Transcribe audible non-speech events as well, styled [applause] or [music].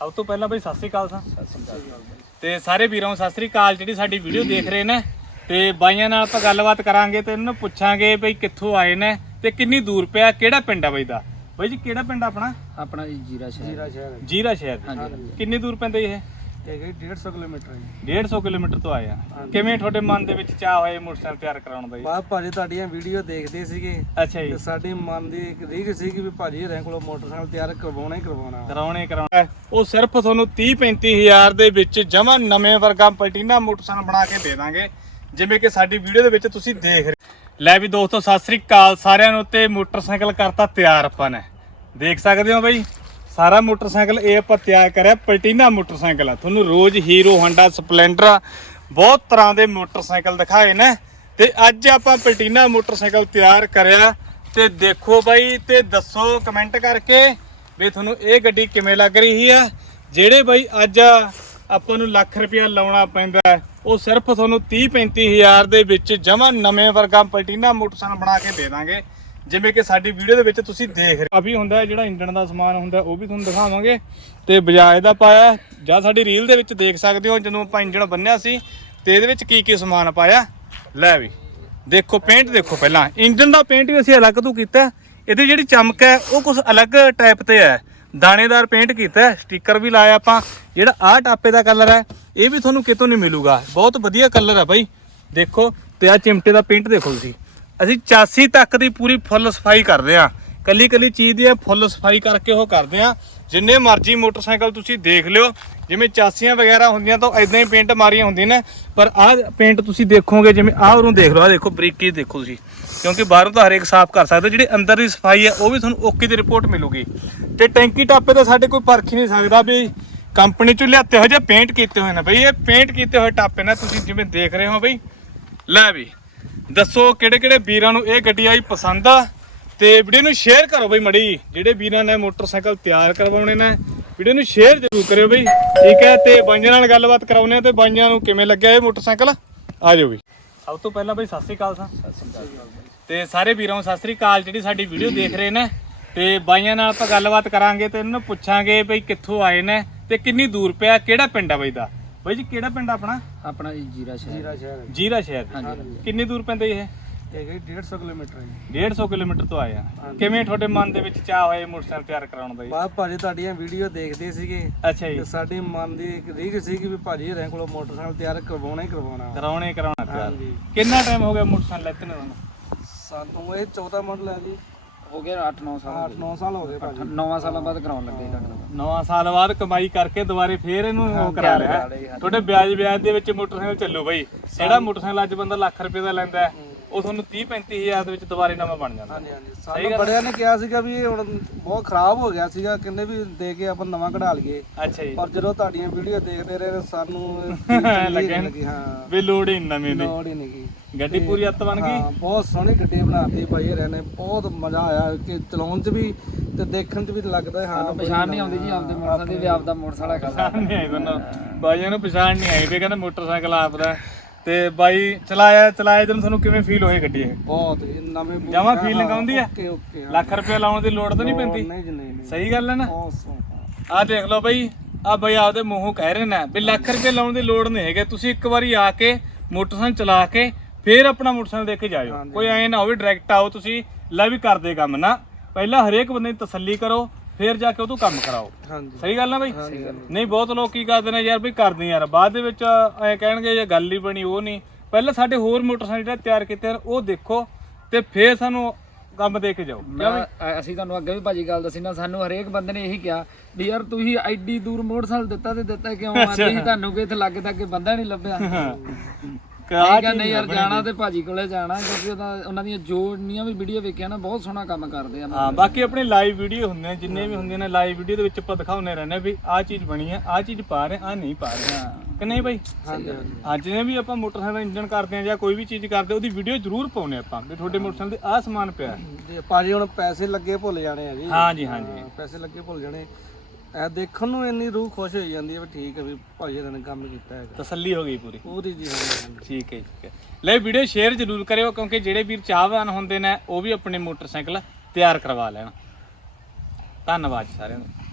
ਸਭ ਤੋਂ ਪਹਿਲਾਂ ਬਈ ਸਤਿ ਸ੍ਰੀ ਅਕਾਲ ਸਾਂ ਤੇ ਸਾਰੇ ਵੀਰਾਂ ਨੂੰ ਸਤਿ ਸ੍ਰੀ ਅਕਾਲ ਜਿਹੜੀ ਸਾਡੀ ਵੀਡੀਓ ਦੇਖ ਰਹੇ ਨੇ। ਤੇ ਬਾਈਆਂ ਨਾਲ ਆਪਾਂ ਗੱਲਬਾਤ ਕਰਾਂਗੇ ਤੇ ਇਹਨਾਂ ਨੂੰ ਪੁੱਛਾਂਗੇ ਬਈ ਕਿੱਥੋਂ ਆਏ ਨੇ ਤੇ ਕਿੰਨੀ ਦੂਰ ਪਿਆ ਕਿਹੜਾ ਪਿੰਡ ਆ ਬਈ ਦਾ? ਬਈ ਜੀ ਕਿਹੜਾ ਪਿੰਡ ਆਪਣਾ? ਆਪਣਾ ਜੀ ਜੀਰਾ ਸ਼ਹਿਰ। ਜੀਰਾ ਸ਼ਹਿਰ। ਜੀਰਾ ਸ਼ਹਿਰ। ਕਿੰਨੀ ਦੂਰ ਪੈਂਦਾ ਇਹ? ਹੈਗਾ 150 ਕਿਲੋਮੀਟਰ ਜੀ। 150 ਕਿਲੋਮੀਟਰ ਤੋਂ ਆਏ ਆ। ਕਿਵੇਂ ਤੁਹਾਡੇ ਮਨ ਦੇ ਵਿੱਚ ਚਾਹ ਹੋਇਆ ਮੋਟਰਸਾਈਕਲ ਤਿਆਰ ਕਰਾਉਣ ਦਾ ਜੀ? ਬਾਅਦ ਭਾਜੀ ਤੁਹਾਡੀਆਂ ਵੀਡੀਓ ਦੇਖਦੇ ਸੀਗੇ। ਅੱਛਾ ਜੀ। ਤੇ ਸਾਡੀ ਮਨ ਦੀ ਇੱਕ ਰੀਝ ਸੀ ਕਿ ਵੀ ਭਾਜੀ ਹਰਿਆਂ ਕੋਲੋਂ ਮੋਟਰਸਾਈਕਲ ਤਿਆਰ ਕਰਵਾਉਣਾ ਹੀ ਕਰਵਾਉਣਾ। ਕਰਾਉਣੇ ਕਰਾਉਣਾ। ਉਹ ਸਿਰਫ ਤੁਹਾਨੂੰ 30 35000 ਦੇ ਵਿੱਚ ਜਮਾ ਨਵੇਂ ਵਰਗਾ ਪਲਟੀਨਾ ਮੋਟਰਸਾਈਕਲ ਬਣਾ ਕੇ ਦੇ ਦਾਂਗੇ। ਜਿਵੇਂ ਕਿ ਸਾਡੀ ਵੀਡੀਓ ਦੇ ਵਿੱਚ ਤੁਸੀਂ ਦੇਖ ਰਹੇ ਲੈ ਵੀ ਦੋਸਤੋ ਸਤਿ ਸ੍ਰੀ ਅਕਾਲ ਸਾਰਿਆਂ ਨੂੰ ਤੇ ਮੋਟਰਸਾਈਕਲ ਕਰਤਾ ਤਿਆਰ ਆਪਾਂ ਨੇ। ਦੇਖ ਸਕਦੇ ਹੋ ਬਈ? ਸਾਰਾ ਮੋਟਰਸਾਈਕਲ ਇਹ ਆਪਾਂ ਤਿਆਰ ਕਰਿਆ, ਪਲਟੀਨਾ ਮੋਟਰਸਾਈਕਲ ਆ। ਤੁਹਾਨੂੰ ਰੋਜ਼ ਹੀਰੋ ਹਾਂਡਾ ਸਪਲੈਂਡਰ ਬਹੁਤ ਤਰ੍ਹਾਂ ਦੇ ਮੋਟਰਸਾਈਕਲ ਦਿਖਾਏ ਨੇ। ਤੇ ਅੱਜ ਆਪਾਂ ਪਲਟੀਨਾ ਮੋਟਰਸਾਈਕਲ ਤਿਆਰ ਕਰਿਆ। ਤੇ ਦੇਖੋ ਬਾਈ, ਤੇ ਦੱਸੋ ਕਮੈਂਟ ਕਰਕੇ ਵੀ ਤੁਹਾਨੂੰ ਇਹ ਗੱਡੀ ਕਿਵੇਂ ਲੱਗ ਰਹੀ ਆ। ਜਿਹੜੇ ਬਾਈ ਅੱਜ ਆਪਾਂ ਨੂੰ ਲੱਖ ਰੁਪਇਆ ਲਾਉਣਾ ਪੈਂਦਾ ਉਹ ਸਿਰਫ ਤੁਹਾਨੂੰ 30 35000 ਦੇ ਵਿੱਚ ਜਮਾ ਨਵੇਂ ਵਰਗਾ ਪਲਟੀਨਾ ਮੋਟਰਸਾਈਕਲ ਬਣਾ ਕੇ ਦੇ ਦਾਂਗੇ। ਜਿਵੇਂ ਕਿ ਸਾਡੀ ਵੀਡੀਓ ਦੇ ਵਿੱਚ ਤੁਸੀਂ ਦੇਖ ਰਹੇ ਆ ਵੀ ਹੁੰਦਾ ਜਿਹੜਾ ਇੰਜਣ ਦਾ ਸਮਾਨ ਹੁੰਦਾ ਉਹ ਵੀ ਤੁਹਾਨੂੰ ਦਿਖਾਵਾਂਗੇ। ਤੇ ਬਜਾਜ ਦਾ ਪਾਇਆ ਜਾਂ ਸਾਡੀ ਰੀਲ ਦੇ ਵਿੱਚ ਦੇਖ ਸਕਦੇ ਹੋ, ਜਦੋਂ ਆਪਾਂ ਇੰਜਣ ਬੰਨਿਆ ਸੀ, ਤੇ ਇਹਦੇ ਵਿੱਚ ਕੀ ਕੀ ਸਮਾਨ ਪਾਇਆ ਲੈ ਵੀ, ਦੇਖੋ ਪੇਂਟ ਦੇਖੋ ਪਹਿਲਾਂ। ਇੰਜਣ ਦਾ ਪੇਂਟ ਵੀ ਅਸੀਂ ਅਲੱਗ ਤੋਂ ਕੀਤਾ ਇਹਦੀ ਜਿਹੜੀ ਚਮਕ ਹੈ, ਉਹ ਕੁਝ ਅਲੱਗ ਟਾਈਪ ਤੇ ਹੈ। ਦਾਣੇਦਾਰ ਪੇਂਟ ਕੀਤਾ ਹੈ ਸਟicker ਵੀ ਲਾਇਆ ਆਪਾਂ। ਜਿਹੜਾ ਆਹ ਟਾਪੇ ਦਾ ਕਲਰ ਹੈ, ਇਹ ਵੀ ਤੁਹਾਨੂੰ ਕਿਤੋਂ ਨਹੀਂ ਮਿਲੂਗਾ। ਬਹੁਤ ਵਧੀਆ ਕਲਰ ਹੈ ਬਾਈ। ਦੇਖੋ, ਤੇ ਆਹ ਚਿਮਟੇ ਦਾ ਪੇਂਟ ਦੇਖੋ ਤੁਸੀਂ। ਅਸੀਂ 84 ਤੱਕ ਦੀ ਪੂਰੀ ਫੁੱਲ ਸਫ਼ਾਈ ਕਰਦੇ ਆ ਕੱਲੀ ਕੱਲੀ ਚੀਜ਼ ਦੀ ਫੁੱਲ ਸਫ਼ਾਈ ਕਰਕੇ ਉਹ ਕਰਦੇ ਆ ਜਿੰਨੇ ਮਰਜ਼ੀ ਮੋਟਰਸਾਈਕਲ ਤੁਸੀਂ ਦੇਖ ਲਿਓ। ਜਿਵੇਂ ਚਾਸੀਆਂ ਵਗੈਰਾ ਹੁੰਦੀਆਂ ਤਾਂ ਇਦਾਂ ਹੀ ਪੇਂਟ ਮਾਰੀਆਂ ਹੁੰਦੀਆਂ ਨੇ। ਪਰ ਆਹ ਪੇਂਟ ਤੁਸੀਂ ਦੇਖੋਗੇ, ਜਿਵੇਂ ਆਹ ਉਹਨੂੰ ਦੇਖ ਲਓ, ਆਹ ਦੇਖੋ, ਬਰੀਕੀ ਦੇਖੋ ਤੁਸੀਂ। ਕਿਉਂਕਿ ਬਾਹਰੋਂ ਤਾਂ ਹਰੇਕ ਸਾਫ਼ ਕਰ ਸਕਦੇ, ਜਿਹੜੀ ਅੰਦਰ ਦੀ ਸਫ਼ਾਈ ਹੈ, ਉਹ ਵੀ ਤੁਹਾਨੂੰ ਓਕੇ ਦੀ ਰਿਪੋਰਟ ਮਿਲੂਗੀ। ਤੇ ਟੈਂਕੀ ਟਾਪੇ ਦਾ ਸਾਡੇ ਕੋਈ ਪਰਖ ਹੀ ਨਹੀਂ ਸਕਦਾ ਵੀ ਕੰਪਨੀ ਚੋਂ ਲਿਆਤੇ ਹੋਏ ਜਾਂ ਪੇਂਟ ਕੀਤੇ ਹੋਏ ਨੇ। ਬਈ ਇਹ ਪੇਂਟ ਕੀਤੇ ਹੋਏ ਟਾਪੇ ਨੇ, ਤੁਸੀਂ ਜਿਵੇਂ ਦੇਖ ਰਹੇ ਹੋ ਬਈ। ਲੈ ਵੀ। ਦੱਸੋ ਕਿਹੜੇ ਕਿਹੜੇ ਵੀਰਾਂ ਨੂੰ ਇਹ ਗੱਡੀ ਆਈ ਪਸੰਦ ਆ? ਤੇ ਵੀਡੀਓ ਨੂੰ ਸ਼ੇਅਰ ਕਰੋ ਬਈ ਮੜੀ। ਜਿਹੜੇ ਵੀਰਾਂ ਨੇ ਮੋਟਰਸਾਈਕਲ ਤਿਆਰ ਕਰਵਾਉਣੇ ਨੇ ਵੀਡੀਓ ਨੂੰ ਸ਼ੇਅਰ ਜ਼ਰੂਰ ਕਰਿਓ ਬਈ। ਠੀਕ ਹੈ ਤੇ ਬਾਈਆਂ ਨਾਲ ਗੱਲਬਾਤ ਕਰਾਉਨੇ ਆ ਤੇ ਬਾਈਆਂ ਨੂੰ ਕਿਵੇਂ ਲੱਗਿਆ ਇਹ ਮੋਟਰਸਾਈਕਲ? ਆ ਜਾਓ ਬਈ। ਸਭ ਤੋਂ ਪਹਿਲਾਂ ਬਈ ਸਤਿ ਸ੍ਰੀ ਅਕਾਲ ਸਾਂ ਤੇ ਸਾਰੇ ਵੀਰਾਂ ਨੂੰ ਸਤਿ ਸ੍ਰੀ ਅਕਾਲ ਜਿਹੜੀ ਸਾਡੀ ਵੀਡੀਓ ਦੇਖ ਰਹੇ ਨੇ। ਤੇ ਬਾਈਆਂ ਨਾਲ ਆਪਾਂ ਗੱਲਬਾਤ ਕਰਾਂਗੇ ਤੇ ਇਹਨਾਂ ਨੂੰ ਪੁੱਛਾਂਗੇ ਬਈ ਕਿੱਥੋਂ ਆਏ ਨੇ ਤੇ ਕਿੰਨੀ ਦੂਰ ਪਿਆ ਕਿਹੜਾ ਪਿੰਡ ਆ ਬਈ ਦਾ? ਬਈ ਜੀ ਕਿਹੜਾ ਪਿੰਡ ਆਪਣਾ? ਆਪਣਾ ਜੀ ਜੀਰਾ ਸ਼ਹਿਰ। ਜੀਰਾ ਸ਼ਹਿਰ। ਜੀਰਾ ਸ਼ਹਿਰ। ਹਾਂਜੀ। ਕਿੰਨੀ ਦੂਰ ਪੈਂਦਾ ਇਹ? ਹੈਗਾ 150 ਕਿਲੋਮੀਟਰ ਜੀ। 150 ਕਿਲੋਮੀਟਰ ਤੋਂ ਆਏ ਆ। ਕਿਵੇਂ ਤੁਹਾਡੇ ਮਨ ਦੇ ਵਿੱਚ ਚਾਹ ਹੋਇਆ ਇਹ ਮੋਟਰਸਾਈਕਲ ਤਿਆਰ ਕਰਾਉਣ ਦਾ ਜੀ? ਬਾਅਦ ਭਾਜੀ ਤੁਹਾਡੀਆਂ ਵੀਡੀਓ ਦੇਖਦੇ ਸੀਗੇ। ਅੱਛਾ ਜੀ। ਤੇ ਸਾਡੀ ਮਨ ਦੀ ਇੱਕ ਰੀਝ ਸੀ ਕਿ ਵੀ ਭਾਜੀ ਹਰਿਆਂ ਕੋਲੋਂ ਮੋਟਰਸਾਈਕਲ ਤਿਆਰ ਕਰਵਾਉਣਾ ਹੀ ਕਰਵਾਉਣਾ। ਕਰਾਉਣੇ ਕਰਾਉਣਾ ਤਿਆਰ। ਹਾਂਜੀ। ਕਿੰਨਾ ਟਾਈਮ ਹੋ ਗਿਆ ਮੋਟਰਸਾਈਕਲ ਲੈਤੇ ਨੂੰ? ਤੁਹਾਨੂੰ ਸਾਨੂੰ ਇਹ 14 ਮਾਡਲ ਹੈ ਜੀ। ਹੋ ਗਿਆ 8-9 ਸਾਲ 8-9 ਸਾਲ ਹੋ ਗਏ ਭਾਜੀ। 9 ਸਾਲਾਂ ਬਾਅਦ ਕਰਾਉਣ ਲੱਗੇ ਲੱਗਦਾ 9 ਸਾਲ ਬਾਅਦ ਕਮਾਈ ਕਰਕੇ ਦੁਬਾਰੇ ਫੇਰ ਇਹਨੂੰ ਉਹ ਕਰਾ ਹਾਂਜੀ। ਤੁਹਾਡੇ ਵਿਆਜ ਵਿਆਜ ਦੇ ਵਿੱਚ ਮੋਟਰਸਾਈਕਲ ਚੱਲੋ ਬਈ। ਜਿਹੜਾ ਮੋਟਰਸਾਈਕਲ ਅੱਜ ਬੰਦਾ ਲੱਖ ਰੁਪਏ ਦਾ ਲੈਂਦਾ ਹੈ, ਉਹ ਤੁਹਾਨੂੰ 30 35000 ਦੇ ਵਿੱਚ ਦੁਬਾਰੇ ਨਵਾਂ ਬਣ ਜਾਂਦਾ। ਹਾਂਜੀ ਹਾਂਜੀ। ਸਾਨੂੰ ਬੜਿਆਂ ਨੇ ਕਿਹਾ ਸੀਗਾ ਵੀ ਇਹ ਹੁਣ ਬਹੁਤ ਖਰਾਬ ਹੋ ਗਿਆ ਸੀਗਾ ਕਹਿੰਦੇ ਵੀ ਦੇ ਕੇ ਆਪਾਂ ਨਵਾਂ ਕਢਾ ਲਈਏ। ਅੱਛਾ ਜੀ। ਪਰ ਜਦੋਂ ਤੁਹਾਡੀਆਂ ਵੀਡੀਓ ਦੇਖਦੇ ਰਹੇ ਸਾਨੂੰ [laughs] ਇਹ ਲੱਗੀ ਹਾਂ। ਵੀ ਲੋੜ ਹੀ ਨੀ ਨਵੀਂ ਦੀ। ਲੋੜ ਹੀ ਨਹੀਂ ਗਈ ਗੱਡੀ ਪੂਰੀ ਅੱਤ ਬਣ ਗਈ? ਹਾਂ ਬਹੁਤ ਸੋਹਣੀ ਗੱਡੀ ਬਣਾਤੀ ਭਾਈ ਹਰਿਆਂ ਨੇ ਬਹੁਤ ਮਜ਼ਾ ਆਇਆ। ਕਿ ਚਲਾਉਣ 'ਚ ਵੀ ਤੇ ਦੇਖਣ 'ਚ ਵੀ ਲੱਗਦਾ ਹੈ ਪਛਾਣ ਨਹੀਂ ਆਉਂਦੀ ਜੀ ਆਪਦੇ ਮੋਟਰਸਾਈਕਲ ਦੀ ਵੀ ਆਪਦਾ ਮੋਟਰਸਾਈਕਲ ਹੈਗਾ ਨਹੀਂ ਆਈ ਤੁਹਾਨੂੰ। ਬਾਈਆਂ ਨੂੰ ਪਛਾਣ ਨਹੀਂ ਆਈ ਵੀ ਕਹਿੰਦਾ ਮੋਟਰਸਾਈਕਲ ਆਪਦਾ। ਤੇ ਬਾਈ ਚਲਾਇਆ ਚਲਾਇਆ ਜਦੋਂ ਤੁਹਾਨੂੰ ਕਿਵੇਂ ਫੀਲ ਹੋਈ ਗੱਡੀ ਇਹ? ਬਹੁਤ ਨਵੇਂ ਜਮਾਂ feeling ਆਉਂਦੀ ਆ? ਓਕੇ ਓਕੇ ਹਾਂ। ਲੱਖ ਰੁਪਏ ਲਾਉਣ ਦੀ ਲੋੜ ਤਾਂ ਨਹੀਂ ਪੈਂਦੀ? ਨਹੀਂ ਨਹੀਂ ਸਹੀ ਗੱਲ ਹੈ ਨਾ? ਆਹ ਦੇਖ ਲਓ ਬਈ ਆ ਬਈ ਆਪਦੇ ਮੂੰਹੋਂ ਕਹਿ ਰਹੇ ਨੇ ਵੀ ਲੱਖ ਰੁਪਏ ਲਾਉਣ ਦੀ ਲੋੜ ਨਹੀਂ ਹੈਗੇ। ਤੁਸੀਂ ਇੱਕ ਵਾਰੀ ਆ ਕੇ ਮੋਟਰਸਾਈਕਲ ਚਲਾ ਕੇ ਫੇਰ ਆਪਣਾ ਮੋਟਰਸਾਈਕਲ ਦੇਖ ਕੇ ਜਾਇਓ। ਕੋਈ ਐ ਨਾ ਹੋਵੇ ਡਾਇਰੈਕਟ ਆਓ ਤੁਸੀਂ ਲੈ ਵੀ ਕਰਦੇ ਕੰਮ ਨਾ। ਪਹਿਲਾਂ ਹਰੇਕ ਬੰਦੇ ਦੀ ਤਸੱਲੀ ਕਰੋ ਫੇਰ ਜਾ ਕੇ ਉਹ ਤੋਂ ਕੰਮ ਕਰਾਓ। ਹਾਂਜੀ। ਸਹੀ ਗੱਲ ਨਾ ਬਈ? ਨਹੀਂ ਬਹੁਤ ਲੋਕ ਕੀ ਕਰਦੇ ਨੇ ਯਾਰ ਬਈ ਕਰਦੇ ਯਾਰ। ਬਾਅਦ ਦੇ ਵਿੱਚ ਐ ਕਹਿਣਗੇ ਜੇ ਗੱਲ ਹੀ ਬਣੀ ਉਹ ਨਹੀਂ। ਪਹਿਲਾਂ ਸਾਡੇ ਹੋਰ ਮੋਟਰਸਾਈਕਲ ਜਿਹੜੇ ਤਿਆਰ ਕੀਤੇ ਹਨ ਉਹ ਦੇਖੋ ਤੇ ਫੇਰ ਸਾਨੂੰ ਕੰਮ ਦੇ ਕੇ ਜਾਓ। ਅਸੀਂ ਤੁਹਾਨੂੰ ਅੱਗੇ ਵੀ ਭਾਜੀ ਗੱਲ ਦੱਸੀ ਨਾ ਸਾਨੂੰ ਹਰੇਕ ਬੰਦੇ ਨੇ ਇਹੀ ਕਿਹਾ ਵੀ ਯਾਰ ਤੁਸੀਂ ਐਡੀ ਦੂਰ ਮੋਟਰਸਾਈਕਲ ਦਿੱਤਾ ਤੇ ਦਿੱਤਾ ਕਿਉਂ? ਆ ਤੁਸੀਂ ਤੁਹਾਨੂੰ ਕਿ ਇੱਥੇ ਲੱਗਦਾ ਕਿ ਬੰਦਾ ਨਹੀਂ ਲੱਭਿਆ। ਠੀਕ ਆ ਨਹੀਂ ਯਾਰ ਜਾਣਾ ਤੇ ਭਾਜੀ ਕੋਲੇ ਜਾਣਾ ਕਿਉਂਕਿ ਉਹਦਾ ਉਹਨਾਂ ਦੀਆਂ ਜੋੜਨੀਆਂ ਵੀ ਵੀਡੀਓ ਵੇਖਿਆ ਨਾ ਬਹੁਤ ਸੋਹਣਾ ਕੰਮ ਕਰਦੇ ਆ ਹਾਂ ਬਾਕੀ ਆਪਣੇ ਲਾਈਵ ਵੀਡੀਓ ਹੁੰਦੇ ਨੇ ਜਿੰਨੇ ਵੀ ਹੁੰਦੇ ਨੇ ਲਾਈਵ ਵੀਡੀਓ ਦੇ ਵਿੱਚ ਆਪਾਂ ਦਿਖਾਉਂਦੇ ਰਹਿੰਦੇ ਵੀ ਆਹ ਚੀਜ਼ ਬਣੀ ਹੈ ਆਹ ਚੀਜ਼ ਪਾ ਰਹੇ ਆ ਨਹੀਂ ਪਾ ਰਹੇ। ਕਿ ਨਹੀਂ ਹਾਂਜੀ ਅੱਜ ਨੇ ਵੀ ਆਪਾਂ ਮੋਟਰਸਾਈਕਲ ਦਾ ਇੰਜਨ ਕਰਦੇ ਆ ਜਾਂ ਕੋਈ ਵੀ ਚੀਜ਼ ਕਰਦੇ ਆ, ਉਹਦੀ ਵੀਡੀਓ ਜ਼ਰੂਰ ਪਾਉਨੇ ਆਪਾਂ ਵੀ ਤੁਹਾਡੇ ਮੋਟਰਸਾਈਕਲ ਦੇ ਆਹ ਸਮਾਨ ਪਿਆ ਹੈ। ਜੀ ਭਾਜੀ ਹੁਣ ਪੈਸੇ ਲੱਗੇ ਭੁੱਲ ਜਾਣੇ ਆ ਜੀ। ਹਾਂਜੀ ਹਾਂਜੀ ਹਾਂ, ਪੈਸੇ ਲੱਗੇ ਭੁੱਲ ਜਾਣੇ। ਇਹ ਦੇਖਣ ਨੂੰ ਇੰਨੀ ਰੂਹ ਖੁਸ਼ ਹੋਈ ਜਾਂਦੀ ਹੈ ਵੀ ਠੀਕ ਹੈ ਵੀ ਭਾਜੀ ਇਹਨਾਂ ਨੇ ਕੰਮ ਕੀਤਾ ਹੈਗਾ। ਤਸੱਲੀ ਹੋ ਗਈ ਪੂਰੀ। ਪੂਰੀ ਜੀ ਹਾਂਜੀ ਹਾਂਜੀ। ਠੀਕ ਹੈ ਜੀ, ਠੀਕ ਹੈ। ਲੈ ਵੀਡੀਓ ਸ਼ੇਅਰ ਜ਼ਰੂਰ ਕਰਿਓ ਕਿਉਂਕਿ ਜਿਹੜੇ ਵੀਰ ਚਾਹਵਾਨ ਹੁੰਦੇ ਨੇ ਉਹ ਵੀ ਆਪਣੇ ਮੋਟਰਸਾਈਕਲ ਤਿਆਰ ਕਰਵਾ ਲੈਣ। ਧੰਨਵਾਦ ਜੀ ਸਾਰਿਆਂ ਦਾ।